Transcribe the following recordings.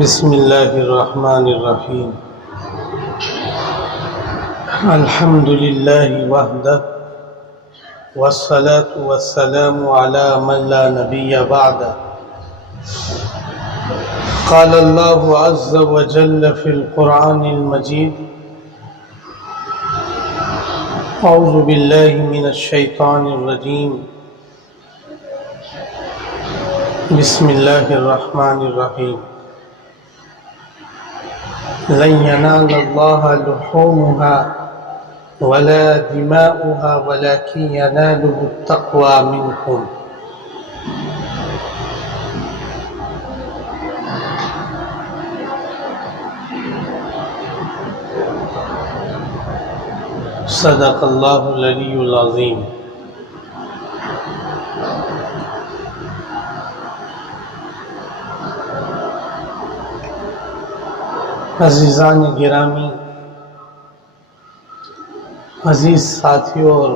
بسم اللہ الرحمن الرحیم الحمد للہ وحدہ والصلاة والسلام علی من لا نبی بعدہ قال اللہ عز وجل فی القرآن المجید اعوذ باللہ من الشیطان الرجیم بسم اللہ الرحمن الرحیم لن ينال الله لحومها ولا دماؤها ولكن يناله التقوى منكم صدق اللہ العلی العظیم۔ عزیزان گرامی، عزیز ساتھیوں اور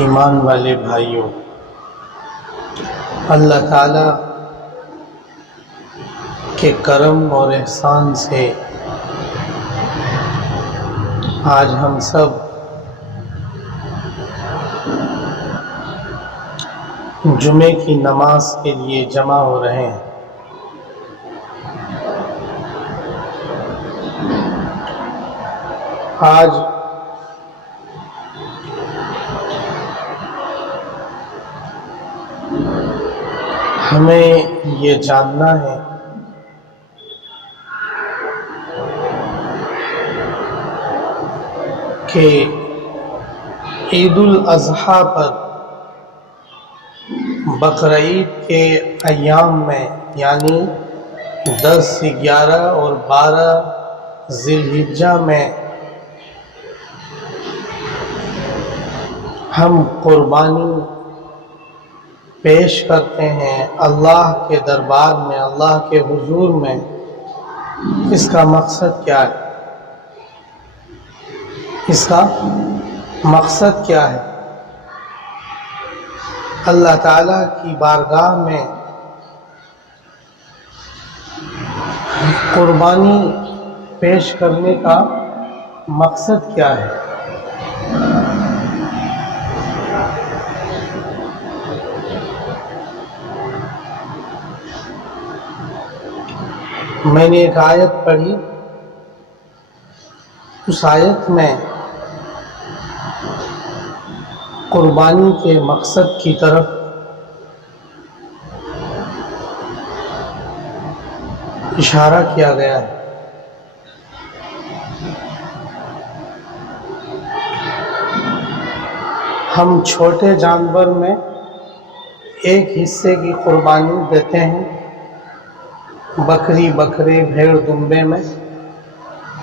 ایمان والے بھائیوں، اللہ تعالیٰ کے کرم اور احسان سے آج ہم سب جمعے کی نماز کے لیے جمع ہو رہے ہیں۔ آج ہمیں یہ جاننا ہے کہ عید الاضحیٰ پر بقرعید کے ایام میں یعنی 10، 11 اور 12 ذی الحجہ میں ہم قربانی پیش کرتے ہیں اللہ کے دربار میں، اللہ کے حضور میں۔ اس کا مقصد کیا ہے؟ اس کا مقصد کیا ہے؟ اللہ تعالیٰ کی بارگاہ میں قربانی پیش کرنے کا مقصد کیا ہے؟ میں نے ایک آیت پڑھی، اس آیت میں قربانی کے مقصد کی طرف اشارہ کیا گیا ہے۔ ہم چھوٹے جانور میں ایک حصے کی قربانی دیتے ہیں، بکری، بکرے، بھیڑ، دمبے میں،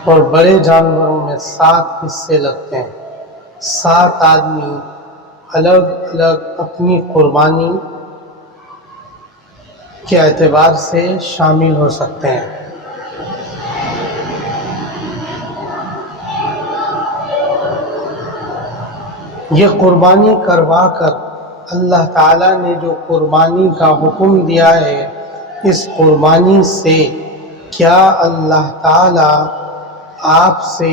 اور بڑے جانوروں میں 7 حصے لگتے ہیں۔ 7 آدمی الگ الگ اپنی قربانی کے اعتبار سے شامل ہو سکتے ہیں۔ یہ قربانی کروا کر اللہ تعالیٰ نے جو قربانی کا حکم دیا ہے، اس قربانی سے کیا اللہ تعالیٰ آپ سے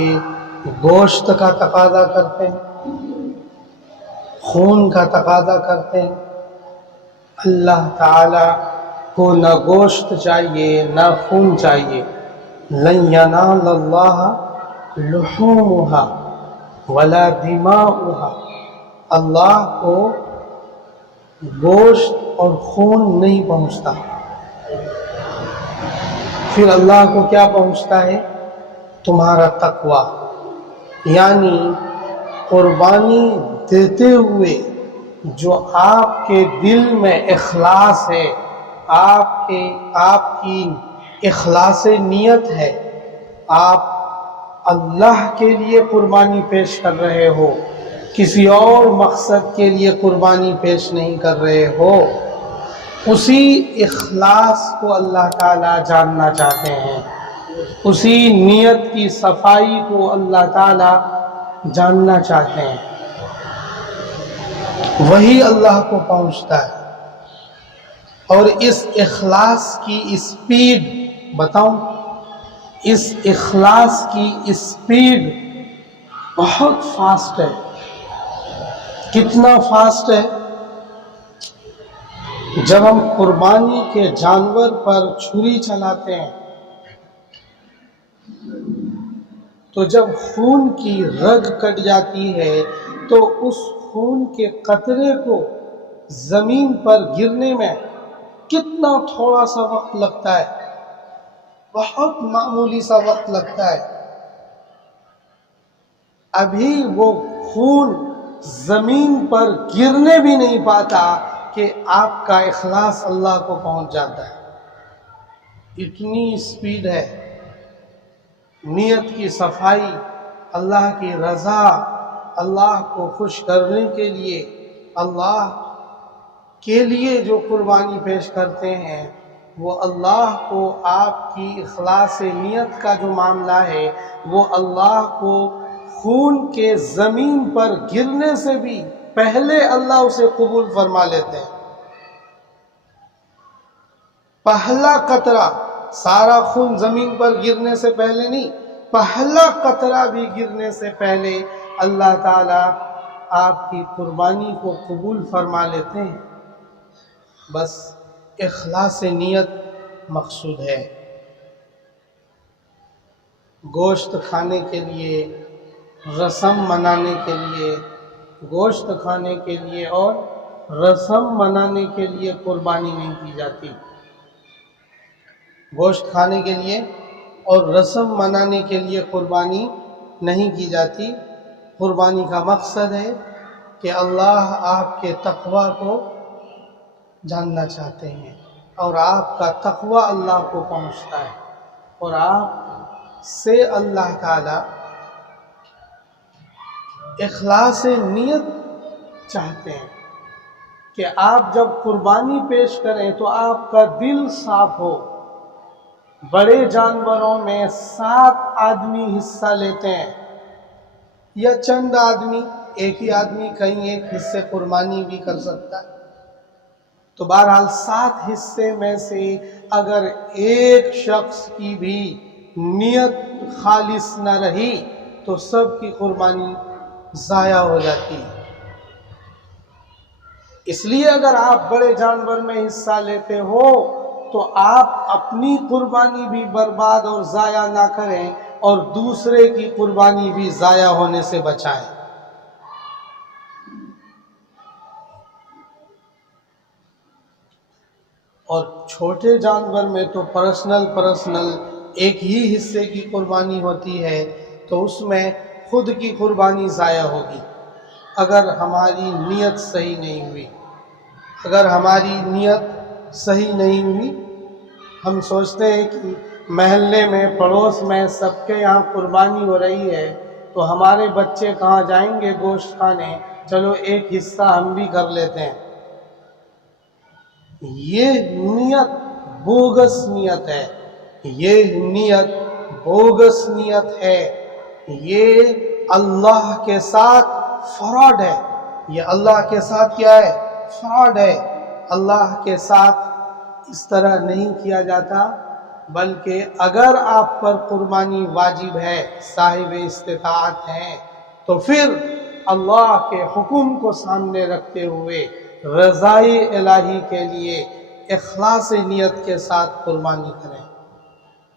گوشت کا تقاضا کرتے ہیں، خون کا تقاضا کرتے ہیں؟ اللہ تعالیٰ کو نہ گوشت چاہیے نہ خون چاہیے۔ لن ینال اللہ لحومها ولا دماؤها، اللہ کو گوشت اور خون نہیں پہنچتا۔ پھر اللہ کو کیا پہنچتا ہے؟ تمہارا تقوی، یعنی قربانی دیتے ہوئے جو آپ کے دل میں اخلاص ہے، آپ کی اخلاص نیت ہے، آپ اللہ کے لیے قربانی پیش کر رہے ہو، کسی اور مقصد کے لیے قربانی پیش نہیں کر رہے ہو، اسی اخلاص کو اللہ تعالیٰ جاننا چاہتے ہیں، اسی نیت کی صفائی کو اللہ تعالیٰ جاننا چاہتے ہیں۔ وہی اللہ کو پہنچتا ہے، اور اس اخلاص کی اسپیڈ بتاؤں، اس اخلاص کی اسپیڈ بہت فاسٹ ہے۔ کتنا فاسٹ ہے؟ جب ہم قربانی کے جانور پر چھری چلاتے ہیں تو جب خون کی رگ کٹ جاتی ہے تو اس خون کے قطرے کو زمین پر گرنے میں کتنا تھوڑا سا وقت لگتا ہے، بہت معمولی سا وقت لگتا ہے۔ ابھی وہ خون زمین پر گرنے بھی نہیں پاتا کہ آپ کا اخلاص اللہ کو پہنچ جاتا ہے۔ اتنی اسپیڈ ہے۔ نیت کی صفائی، اللہ کی رضا، اللہ کو خوش کرنے کے لیے، اللہ کے لیے جو قربانی پیش کرتے ہیں وہ اللہ کو، آپ کی اخلاص نیت کا جو معاملہ ہے وہ اللہ کو خون کے زمین پر گرنے سے بھی پہلے اللہ اسے قبول فرما لیتے ہیں۔ پہلا قطرہ، سارا خون زمین پر گرنے سے پہلے نہیں، پہلا قطرہ بھی گرنے سے پہلے اللہ تعالیٰ آپ کی قربانی کو قبول فرما لیتے ہیں۔ بس اخلاص نیت مقصود ہے۔ گوشت کھانے کے لیے، رسم منانے کے لیے، گوشت کھانے کے لیے اور رسم منانے کے لیے قربانی نہیں کی جاتی۔ گوشت کھانے کے لیے اور رسم منانے کے لیے قربانی نہیں کی جاتی۔ قربانی کا مقصد ہے کہ اللہ آپ کے تقوی کو جاننا چاہتے ہیں اور آپ کا تقوی اللہ کو پہنچتا ہے، اور آپ سے اللہ تعالی اخلاص نیت چاہتے ہیں کہ آپ جب قربانی پیش کریں تو آپ کا دل صاف ہو۔ بڑے جانوروں میں 7 آدمی حصہ لیتے ہیں یا چند آدمی، ایک ہی آدمی کہیں ایک حصے قربانی بھی کر سکتا ہے، تو بہرحال 7 حصے میں سے اگر ایک شخص کی بھی نیت خالص نہ رہی تو سب کی قربانی ضائع ہو جاتی ہے۔ اس لیے اگر آپ بڑے جانور میں حصہ لیتے ہو تو آپ اپنی قربانی بھی برباد اور ضائع نہ کریں اور دوسرے کی قربانی بھی ضائع ہونے سے بچائیں۔ اور چھوٹے جانور میں تو پرسنل ایک ہی حصے کی قربانی ہوتی ہے، تو اس میں خود کی قربانی ضائع ہوگی اگر ہماری نیت صحیح نہیں ہوئی۔ اگر ہماری نیت صحیح نہیں ہوئی، ہم سوچتے ہیں کہ محلے میں، پڑوس میں سب کے یہاں قربانی ہو رہی ہے تو ہمارے بچے کہاں جائیں گے گوشت کھانے، چلو ایک حصہ ہم بھی کر لیتے ہیں۔ یہ نیت بوگس نیت ہے، یہ نیت بوگس نیت ہے، یہ اللہ کے ساتھ فراڈ ہے۔ یہ اللہ کے ساتھ کیا ہے؟ فراڈ ہے۔ اللہ کے ساتھ اس طرح نہیں کیا جاتا، بلکہ اگر آپ پر قربانی واجب ہے، صاحب استطاعت ہیں، تو پھر اللہ کے حکم کو سامنے رکھتے ہوئے رضائے الہی کے لیے اخلاص نیت کے ساتھ قربانی کریں،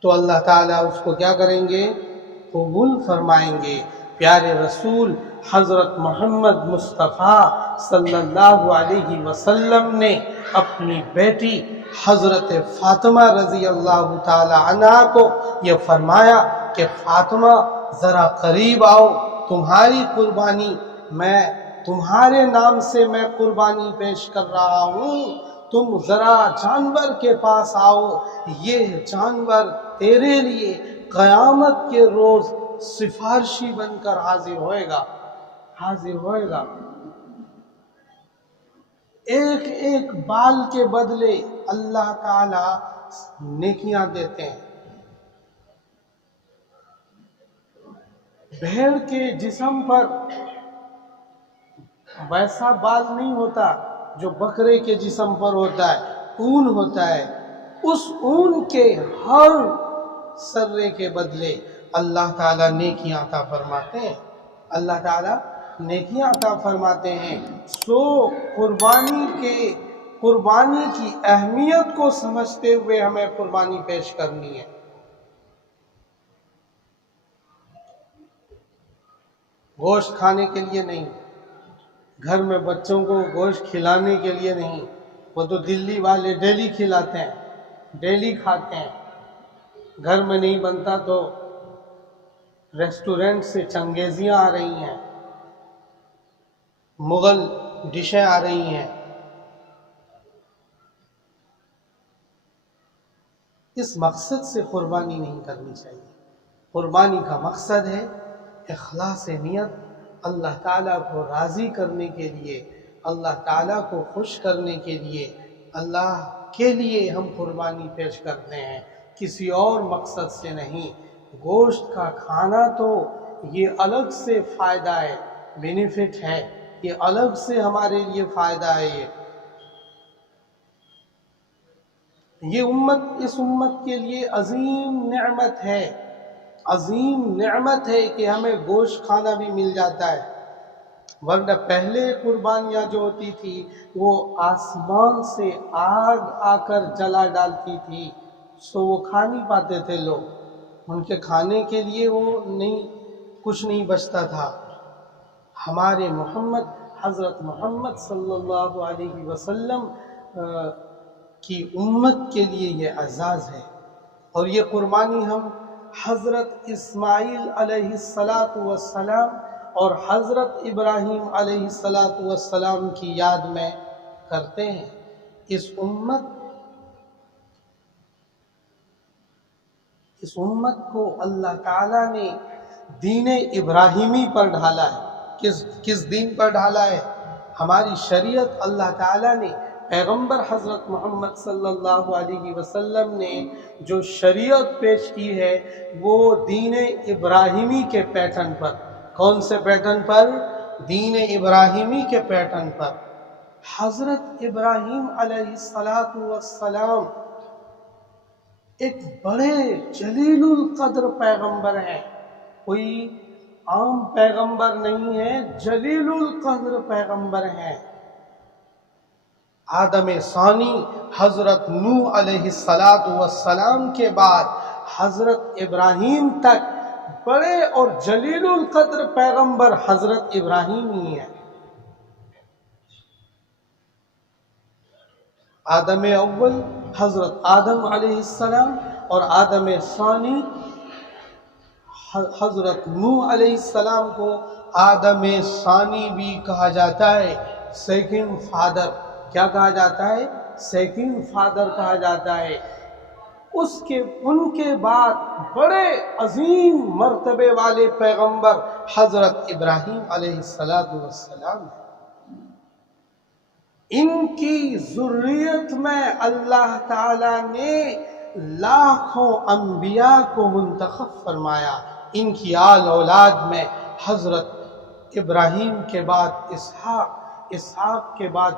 تو اللہ تعالیٰ اس کو کیا کریں گے؟ قبول فرمائیں گے۔ پیارے رسول حضرت محمد مصطفیٰ صلی اللہ علیہ وسلم نے اپنی بیٹی حضرت فاطمہ رضی اللہ تعالی عنہا کو یہ فرمایا کہ فاطمہ ذرا قریب آؤ، تمہاری قربانی میں تمہارے نام سے میں قربانی پیش کر رہا ہوں، تم ذرا جانور کے پاس آؤ، یہ جانور تیرے لیے قیامت کے روز سفارشی بن کر حاضر ہوئے گا، حاضر ہوئے گا۔ ایک ایک بال کے بدلے اللہ تعالی نیکیاں دیتے ہیں۔ بھیڑ کے جسم پر ویسا بال نہیں ہوتا جو بکرے کے جسم پر ہوتا ہے، اون ہوتا ہے، اس اون کے ہر سرے کے بدلے اللہ تعالیٰ نیکیاں عطا فرماتے ہیں، اللہ تعالیٰ نیکیاں عطا فرماتے ہیں۔ سو قربانی کی اہمیت کو سمجھتے ہوئے ہمیں قربانی پیش کرنی ہے۔ گوشت کھانے کے لیے نہیں، گھر میں بچوں کو گوشت کھلانے کے لیے نہیں، وہ تو دلی والے ڈیلی کھلاتے ہیں، ڈیلی کھاتے ہیں۔ گھر میں نہیں بنتا تو ریسٹورنٹ سے چنگیزیاں آ رہی ہیں، مغل ڈشیں آ رہی ہیں۔ اس مقصد سے قربانی نہیں کرنی چاہیے۔ قربانی کا مقصد ہے اخلاص نیت، اللہ تعالیٰ کو راضی کرنے کے لیے، اللہ تعالیٰ کو خوش کرنے کے لیے، اللہ کے لیے ہم قربانی پیش کرتے ہیں، کسی اور مقصد سے نہیں۔ گوشت کا کھانا تو یہ الگ سے فائدہ ہے، بینیفٹ ہے، یہ الگ سے ہمارے لیے فائدہ ہے۔ یہ اس امت کے لیے عظیم نعمت ہے، عظیم نعمت ہے کہ ہمیں گوشت کھانا بھی مل جاتا ہے، ورنہ پہلے قربانیاں جو ہوتی تھی وہ آسمان سے آگ آ کر جلا ڈالتی تھی، سو وہ کھا نہیں پاتے تھے لوگ، ان کے کھانے کے لیے کچھ نہیں بچتا تھا۔ ہمارے حضرت محمد صلی اللہ علیہ وسلم کی امت کے لیے یہ اعزاز ہے، اور یہ قربانی ہم حضرت اسماعیل علیہ السلام اور حضرت ابراہیم علیہ السلام کی یاد میں کرتے ہیں۔ اس امت کو اللہ تعالیٰ نے دین ابراہیمی پر ڈھالا ہے۔ کس دین پر ڈھالا ہے؟ ہماری شریعت اللہ تعالیٰ نے، پیغمبر حضرت محمد صلی اللہ علیہ وسلم نے جو شریعت پیش کی ہے وہ دین ابراہیمی کے پیٹرن پر۔ کون سے پیٹرن پر؟ دین ابراہیمی کے پیٹرن پر۔ حضرت ابراہیم علیہ السلام ایک بڑے جلیل القدر پیغمبر ہیں، کوئی عام پیغمبر نہیں ہے، جلیل القدر پیغمبر ہیں۔ آدم ثانی حضرت نوح علیہ السلام کے بعد حضرت ابراہیم تک بڑے اور جلیل القدر پیغمبر حضرت ابراہیم ہی ہیں۔ آدم اول حضرت آدم علیہ السلام اور آدم ثانی حضرت نوح علیہ السلام کو آدم ثانی بھی کہا جاتا ہے، سیکنڈ فادر۔ کیا کہا جاتا ہے؟ سیکنڈ فادر کہا جاتا ہے۔ ان کے بعد بڑے عظیم مرتبے والے پیغمبر حضرت ابراہیم علیہ السلام ہیں۔ ان کی ذریت میں اللہ تعالیٰ نے لاکھوں انبیاء کو منتخب فرمایا۔ ان کی آل اولاد میں حضرت ابراہیم کے بعد اسحاق کے بعد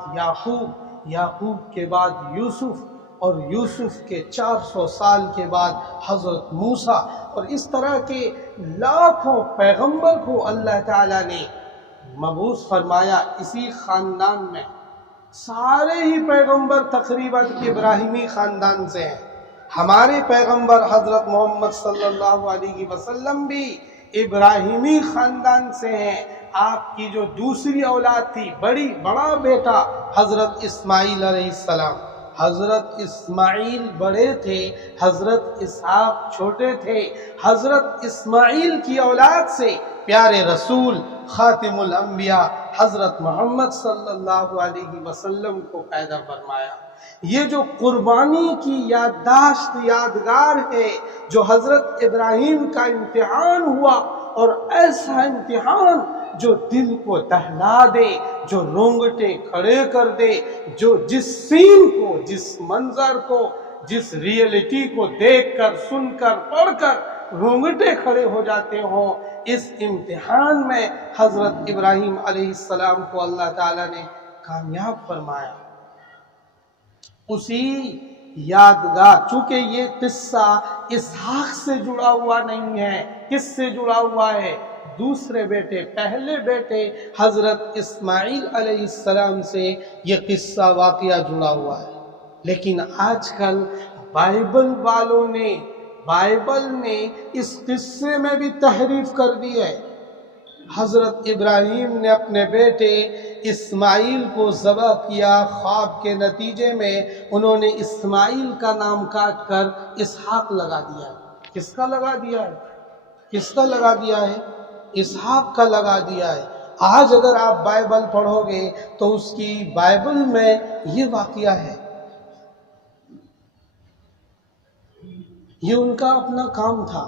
یعقوب کے بعد یوسف، اور یوسف کے 400 سال کے بعد حضرت موسیٰ، اور اس طرح کے لاکھوں پیغمبر کو اللہ تعالیٰ نے مبعوث فرمایا اسی خاندان میں۔ سارے ہی پیغمبر تقریباً ابراہیمی خاندان سے ہیں۔ ہمارے پیغمبر حضرت محمد صلی اللہ علیہ وسلم بھی ابراہیمی خاندان سے ہیں۔ آپ کی جو دوسری اولاد تھی، بڑا بیٹا حضرت اسماعیل علیہ السلام، حضرت اسماعیل بڑے تھے، حضرت اسحاق چھوٹے تھے۔ حضرت اسماعیل کی اولاد سے پیارے رسول خاتم الانبیاء حضرت محمد صلی اللہ علیہ وسلم کو پیدا فرمایا۔ یہ جو قربانی کی یادگار ہے، جو حضرت ابراہیم کا امتحان ہوا، اور ایسا امتحان جو دل کو دہلا دے، جو رونگٹے کھڑے کر دے، جو جس سین کو، جس منظر کو، جس ریئلٹی کو دیکھ کر، سن کر، پڑھ کر رونگٹے کھڑے ہو جاتے ہوں، اس امتحان میں حضرت ابراہیم علیہ السلام کو اللہ تعالیٰ نے کامیاب فرمایا۔ اسی یادگار، چونکہ یہ قصہ اسحاق سے جڑا ہوا نہیں ہے، کس سے جڑا ہوا ہے؟ دوسرے بیٹے، پہلے بیٹے حضرت اسماعیل علیہ السلام سے یہ قصہ واقعہ جڑا ہوا ہے۔ لیکن آج کل بائبل والوں نے، بائبل نے اس قصے میں بھی تحریف کر دی ہے۔ حضرت ابراہیم نے اپنے بیٹے اسماعیل کو ذبح کیا، خواب کے نتیجے میں انہوں نے اسماعیل کا نام کاٹ کر اسحاق لگا دیا ہے۔ کس کا لگا دیا ہے؟ کس کا لگا دیا ہے؟ اسحاق کا لگا دیا ہے۔ آج اگر آپ بائبل پڑھو گے تو اس کی بائبل میں یہ واقعہ ہے۔ یہ ان کا اپنا کام تھا۔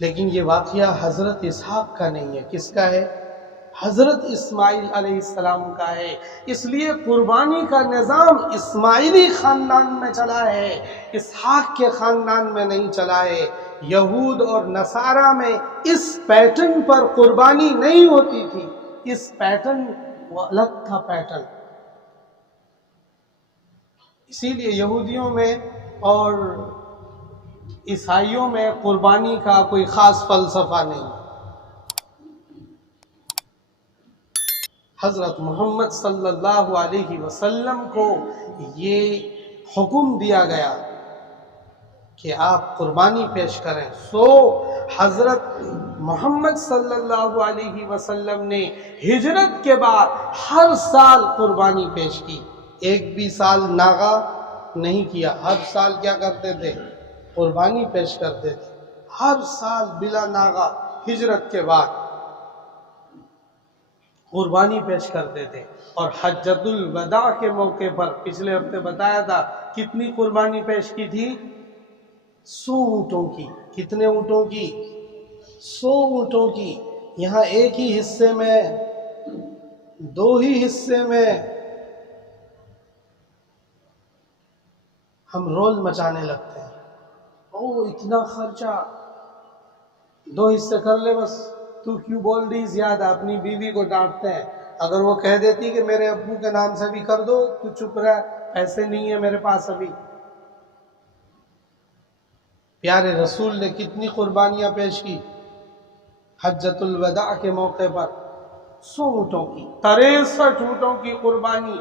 لیکن یہ واقعہ حضرت اسحاق کا نہیں ہے، کس کا ہے؟ حضرت اسماعیل علیہ السلام کا ہے۔ اس لیے قربانی کا نظام اسماعیلی خاندان میں چلا ہے، اسحاق کے خاندان میں نہیں چلا ہے۔ یہود اور نصارہ میں اس پیٹرن پر قربانی نہیں ہوتی تھی، اس پیٹرن وہ الگ تھا پیٹرن۔ اسی لیے یہودیوں میں اور عیسائیوں میں قربانی کا کوئی خاص فلسفہ نہیں۔ حضرت محمد صلی اللہ علیہ وسلم کو یہ حکم دیا گیا کہ آپ قربانی پیش کریں، سو حضرت محمد صلی اللہ علیہ وسلم نے ہجرت کے بعد ہر سال قربانی پیش کی، ایک بھی سال ناغا نہیں کیا۔ ہر سال کیا کرتے تھے؟ قربانی پیش کرتے تھے، ہر سال بلا ناغا ہجرت کے بعد قربانی پیش کرتے تھے۔ اور حجۃ الوداع کے موقع پر پچھلے ہفتے بتایا تھا کتنی قربانی پیش کی تھی؟ 100 اونٹوں کی۔ کتنے اونٹوں کی؟ 100 اونٹوں کی۔ یہاں ایک ہی حصے میں، دو ہی حصے میں ہم رول مچانے لگتے ہیں۔ اتنا خرچہ، 2 حصے کر لے بس، تو کیوں بول رہی زیادہ؟ اپنی بیوی کو ڈانٹتے ہیں، اگر وہ کہہ دیتی کہ میرے ابو کے نام سے بھی کر دو تو چپ رہ، پیسے نہیں ہیں میرے پاس ابھی۔ پیارے رسول نے کتنی قربانیاں پیش کی حجۃ الوداع کے موقع پر؟ 100 اونٹوں کی، 63 اونٹوں کی قربانی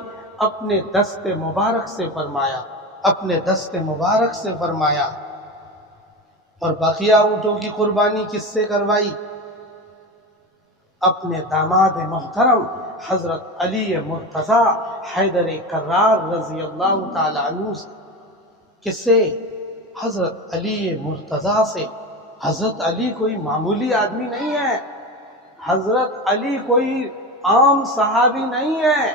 اپنے دست مبارک سے فرمایا، اپنے دست مبارک سے فرمایا۔ اور بقیہ اونٹوں کی قربانی کس سے کروائی؟ اپنے داماد محترم حضرت علی مرتضیٰ حیدر کرار رضی اللہ تعالی عنہ سے۔ کس سے؟ حضرت علی مرتضیٰ سے۔ حضرت علی کوئی معمولی آدمی نہیں ہے، حضرت علی کوئی عام صحابی نہیں ہے۔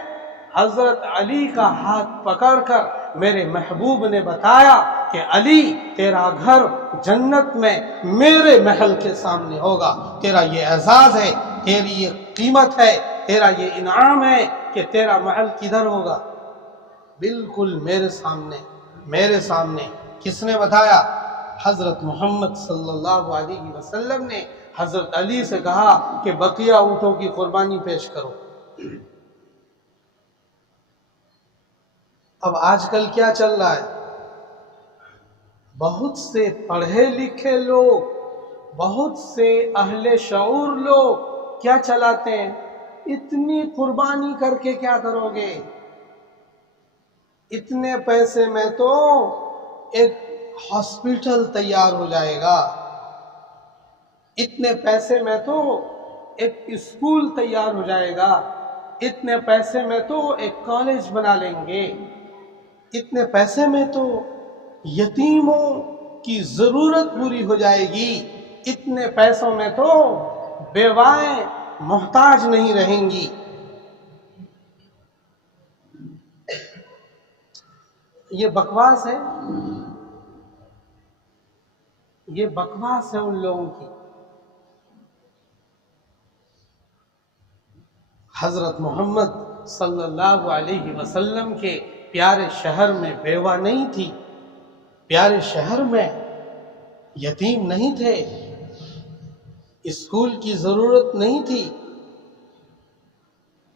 حضرت علی کا ہاتھ پکڑ کر میرے محبوب نے بتایا کہ علی تیرا گھر جنت میں میرے محل کے سامنے ہوگا، تیرا یہ اعزاز ہے، تیری یہ قیمت ہے، تیرا یہ انعام ہے کہ تیرا محل کدھر ہوگا؟ بالکل میرے سامنے، میرے سامنے۔ کس نے بتایا؟ حضرت محمد صلی اللہ علیہ وسلم نے حضرت علی سے کہا کہ بقیہ اونٹوں کی قربانی پیش کرو۔ اب آج کل کیا چل رہا ہے؟ بہت سے پڑھے لکھے لوگ، بہت سے اہل شعور لوگ کیا چلاتے ہیں؟ اتنی قربانی کر کے کیا کرو گے؟ اتنے پیسے میں تو ایک ہاسپٹل تیار ہو جائے گا، اتنے پیسے میں تو ایک اسکول تیار ہو جائے گا، اتنے پیسے میں تو ایک کالج بنا لیں گے، اتنے پیسے میں تو یتیموں کی ضرورت پوری ہو جائے گی، اتنے پیسوں میں تو بیوائیں محتاج نہیں رہیں گی۔ یہ بکواس ہے، یہ بکواس ہے ان لوگوں کی۔ حضرت محمد صلی اللہ علیہ وسلم کے پیارے شہر میں بیوہ نہیں تھی، پیارے شہر میں یتیم نہیں تھے، اسکول کی ضرورت نہیں تھی،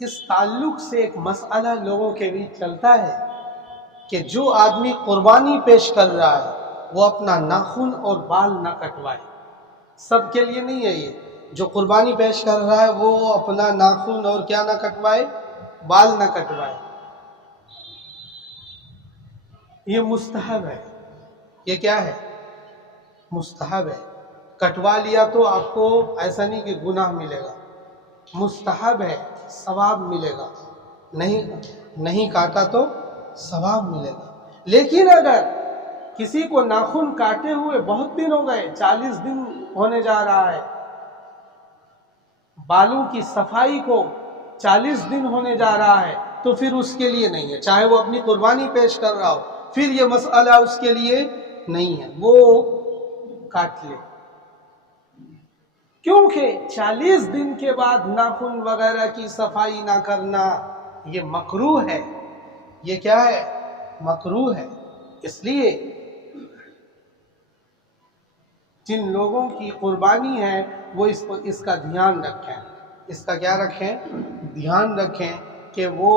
اس تعلق سے ایک مسئلہ لوگوں کے بیچ چلتا ہے کہ جو آدمی قربانی پیش کر رہا ہے وہ اپنا ناخن اور بال نہ کٹوائے. سب کے لیے نہیں ہے یہ. جو قربانی پیش کر رہا ہے وہ اپنا ناخن اور کیا نہ کٹوائے؟ بال نہ کٹوائے. یہ مستحب ہے. یہ کیا ہے؟ مستحب ہے. کٹوا لیا تو آپ کو ایسا نہیں کہ گناہ ملے گا، مستحب ہے، ثواب ملے گا. نہیں کاٹا تو ثواب ملے گا. لیکن اگر کسی کو ناخن کاٹے ہوئے بہت دن ہو گئے، 40 دن ہونے جا رہا ہے، بالوں کی صفائی کو 40 دن ہونے جا رہا ہے، تو پھر اس کے لیے نہیں ہے. چاہے وہ اپنی قربانی پیش کر رہا ہو، پھر یہ مسئلہ اس کے لیے نہیں ہے، وہ کاٹ لے. کیونکہ 40 دن کے بعد ناخن وغیرہ کی صفائی نہ کرنا یہ مکروہ ہے. یہ کیا ہے؟ مکروہ ہے. اس لیے جن لوگوں کی قربانی ہے وہ اس کا دھیان رکھیں. اس کا کیا رکھیں؟ دھیان رکھیں کہ وہ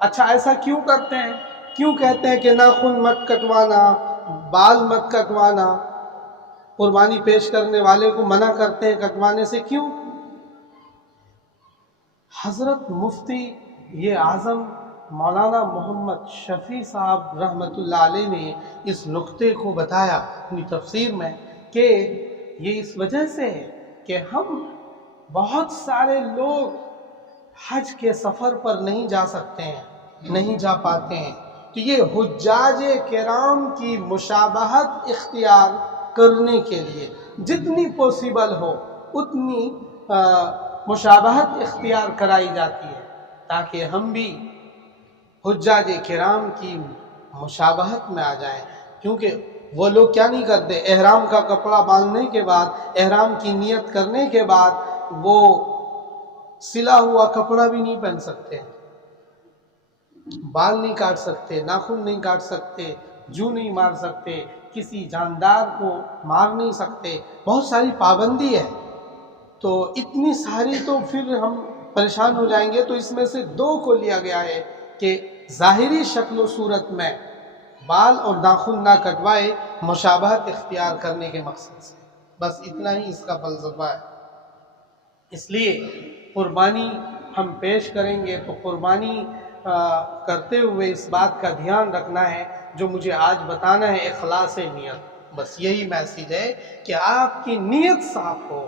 اچھا ایسا کیوں کرتے ہیں؟ کیوں کہتے ہیں کہ ناخن مت کٹوانا، بال مت کٹوانا؟ قربانی پیش کرنے والے کو منع کرتے ہیں کٹوانے سے، کیوں؟ حضرت مفتی یہ اعظم مولانا محمد شفیع صاحب رحمۃ اللہ علیہ نے اس نقطے کو بتایا اپنی تفسیر میں کہ یہ اس وجہ سے ہے کہ ہم بہت سارے لوگ حج کے سفر پر نہیں جا سکتے ہیں، نہیں جا پاتے ہیں، تو یہ حجاج کرام کی مشابہت اختیار کرنے کے لیے جتنی پوسیبل ہو اتنی مشابہت اختیار کرائی جاتی ہے تاکہ ہم بھی حجاج کرام کی مشابہت میں آ جائیں. کیونکہ وہ لوگ کیا نہیں کرتے؟ احرام کا کپڑا باندھنے کے بعد، احرام کی نیت کرنے کے بعد وہ سلا ہوا کپڑا بھی نہیں پہن سکتے، بال نہیں کاٹ سکتے، ناخن نہیں کاٹ سکتے، جو نہیں مار سکتے، کسی جاندار کو مار نہیں سکتے. بہت ساری پابندی ہے. تو اتنی ساری تو پھر ہم پریشان ہو جائیں گے. تو اس میں سے 2 کو لیا گیا ہے کہ ظاہری شکل و صورت میں بال اور ناخن نہ کٹوائے، مشابہت اختیار کرنے کے مقصد سے. بس اتنا ہی اس کا فلسفہ ہے. اس لیے قربانی ہم پیش کریں گے تو قربانی کرتے ہوئے اس بات کا دھیان رکھنا ہے جو مجھے آج بتانا ہے، اخلاص نیت. بس یہی میسیج ہے کہ آپ کی نیت صاف ہو.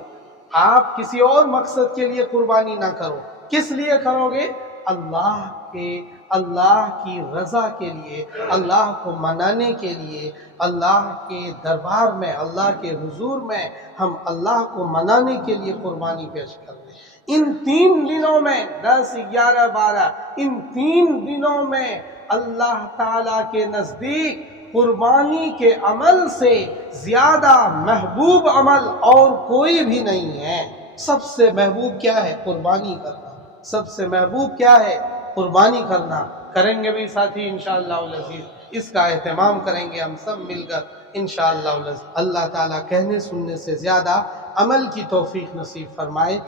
آپ کسی اور مقصد کے لیے قربانی نہ کرو. کس لیے کرو گے؟ اللہ کی رضا کے لیے، اللہ کو منانے کے لیے، اللہ کے دربار میں، اللہ کے حضور میں ہم اللہ کو منانے کے لیے قربانی پیش کر رہے ہیں. ان 3 دنوں میں 10، 11، 12 ان 3 دنوں میں اللہ تعالی کے نزدیک قربانی کے عمل سے زیادہ محبوب عمل اور کوئی بھی نہیں ہے. سب سے محبوب کیا ہے؟ قربانی کرنا. سب سے محبوب کیا ہے؟ قربانی کرنا. کریں گے بھی ساتھی انشاءاللہ العزیز. اس کا اہتمام کریں گے ہم سب مل کر انشاءاللہ العزیز. اللہ تعالیٰ کہنے سننے سے زیادہ عمل کی توفیق نصیب فرمائے.